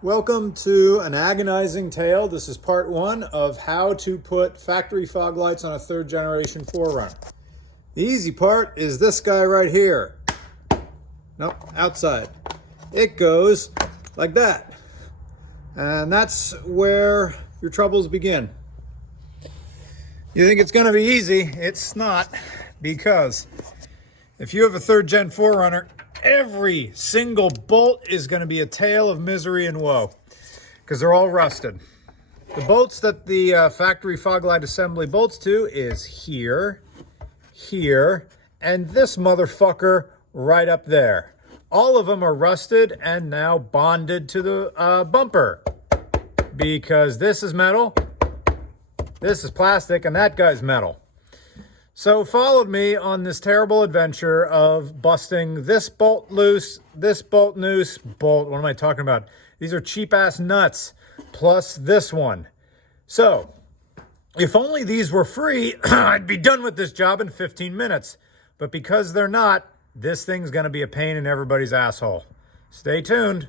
Welcome to an agonizing tale. This is part one of how to put factory fog lights on a third generation 4Runner. The easy part is this guy right here. Nope, outside. It goes like that. And that's where your troubles begin. You think it's gonna be easy? It's not, because if you have a third gen 4Runner, every single bolt is going to be a tale of misery and woe because they're all rusted. The bolts that the factory fog light assembly bolts to is here, here, and this motherfucker right up there. All of them are rusted and now bonded to the bumper because this is metal, this is plastic, and that guy's metal. So followed me on this terrible adventure of busting this bolt loose, this bolt loose, what am I talking about? These are cheap ass nuts, plus this one. So, if only these were free, I'd be done with this job in 15 minutes. But because they're not, this thing's gonna be a pain in everybody's asshole. Stay tuned.